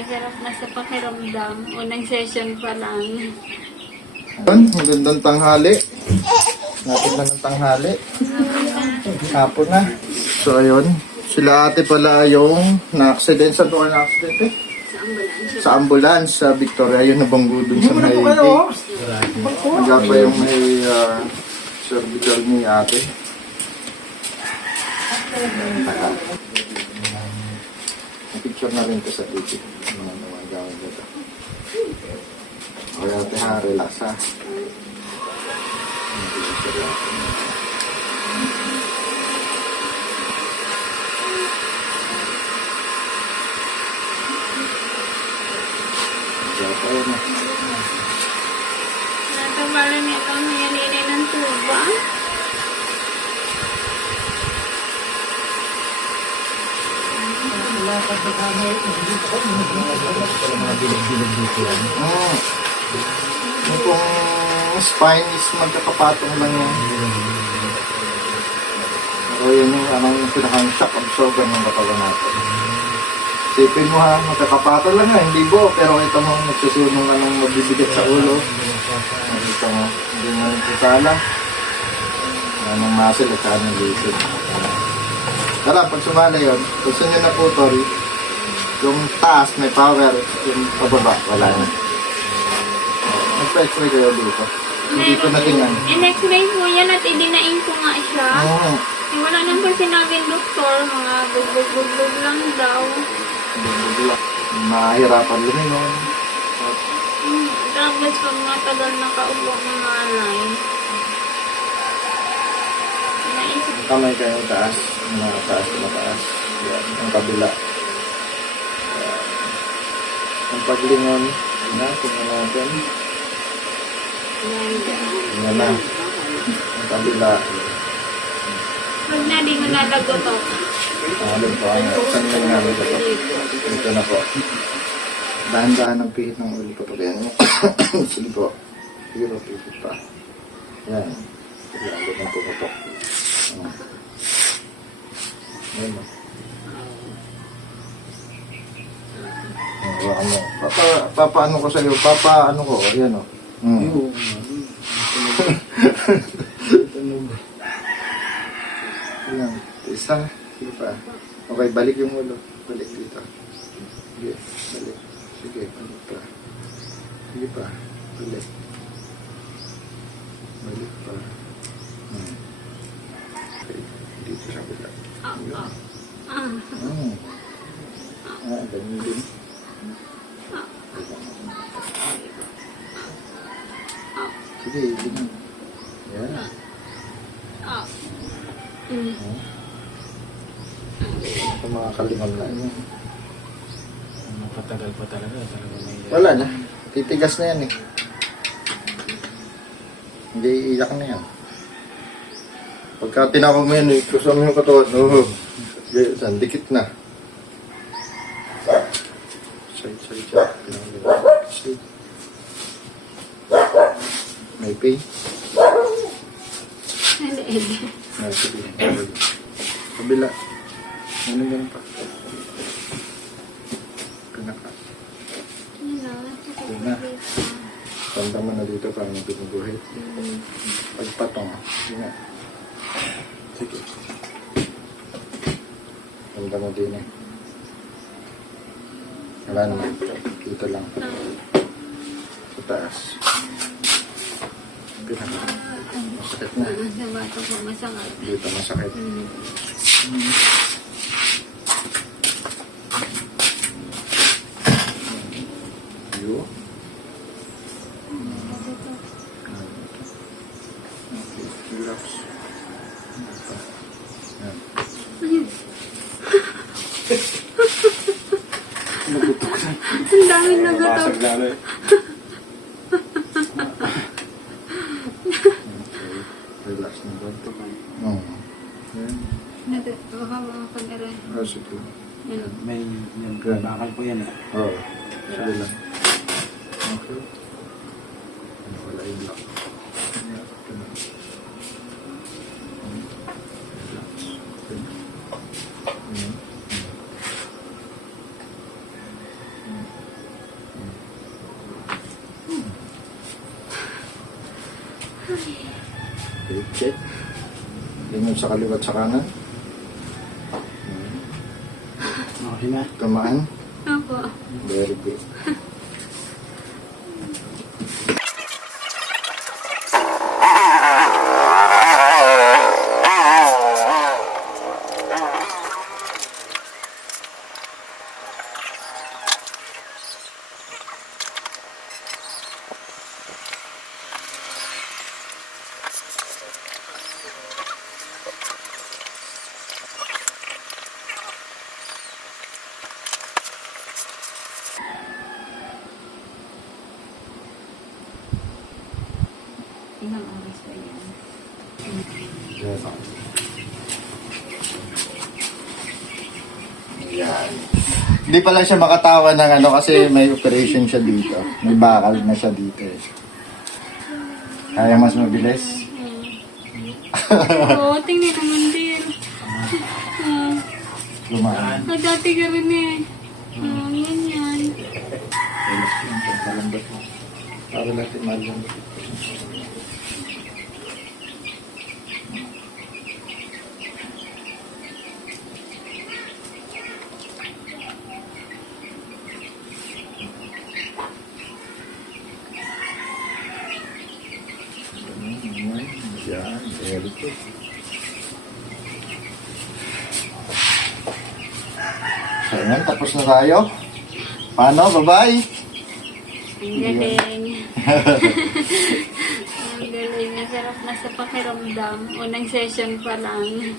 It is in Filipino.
Masarap na sa pakiramdam. Unang session pa lang. Magandang tanghali. Natin lang ng tanghali. Hapon na. So ayun, sila ate pala yung na-accident. Sa doon na-accident eh? Sa ambulance. Sa Victoria. Ayun, nabanggo dun sa may Magka pa yung may cervical ni ate. Picture na rin ko sa TV. Mga gawin dito. Okay, ate ha, relax ha. Ayun na. Natabala niya itong hiyaninin ng tuba. Kung spine is magkakapatong lang yan. Pero yun yung pinakang shock absorber ng katawan natin. Sipin mo ha, magkakapatong lang nga, hindi bo. Pero ito mo, nagsusunong ka ng mabibigat sa ulo. Ito mo, hindi mo nagkakala. Anong muscle at saan yung lisod. Tara, pag sumala yun, gusto nyo na po, Tori. Yung taas, may power. Yung pababa, wala na. Nagpa-x-ray kayo dito. Hindi ko natingnan. In-x-ray po yan at idinain ko nga siya. Oo. Wala nang po sinabing doktor, mga bugbog-bugbog lang daw. Mahirapan lumingon. Tapos pag matagal nakaupo ng malay. Naisip Kamay kayo taas. Mataas, mataas. Yan, ang kabila. Ang paglingon. Tingnan natin. Yan na. Ang kabila. pag na di mo nalagotok. Ano po ang saan lang namin ito? Ito na po. Dahan-dahan ang pihit ng ulo ko. Yan. Sige po. Sige po, pihit pa. Yan. Lalo ng pumutok. Ayan mo. Hawakan mo. Papaano ko sa'yo? Papaano ko? Ayan o. Ayan. Isa. Sige pa. Okay, balik yung ulo. Balik dito. Sige, balik. Sige, balik pa. Sige pa. Balik. Balik pa. Okay, dito sa bila. Ganyan din. Sige, ganyan. Yan. Ito mga kalimang na yun. Mapatagal pa talaga. Wala na. Titigas na yan eh. Hindi iiyak na yan. Pagka tinawag mo yan eh, kusama yung katawan. Saan, dikit na. Side. Side. May pain. Sige. Kabila. Ano yan pa? Pinaka. Yun na. Tanda mo na dito parang pinuguhit. Pagpatong. Yun na. Sige. Tanda mo din eh. Wala naman. Dito lang. Sa taas. Pinaka. Masakit na. Sa bato po masakit. Dito masakit. Yo. Okay, relax. Yan. Nagutok na. Ang daming nagotok. Lalo eh. Relax na ba ito? Oo. Yan. Baka mga pag-aray. Sige lang. May bakal po yan eh. Oo. Sige lang. Okay. Wala yung lock. Yan. Ganun. Relax. Yan. Check. Lingon sa kaliwat sa kanan. Okay na. Tamaan. Opo. Very good. Ilang oras ba yan? Yes. Yan. Hindi pa lang siya makatawa ng ano kasi may operation siya dito. May bakal na siya dito eh. Kaya mas mabilis. Oo, tingnan naman din. Lumaan. Dati ka rin eh. Yan. Malambot mo. Para natin malambot. Yan, very good. So yan, tapos na tayo. Paano? Bye-bye! Ang galing. Ang galing. Nasarap na sa pakiramdam. Unang session pa lang.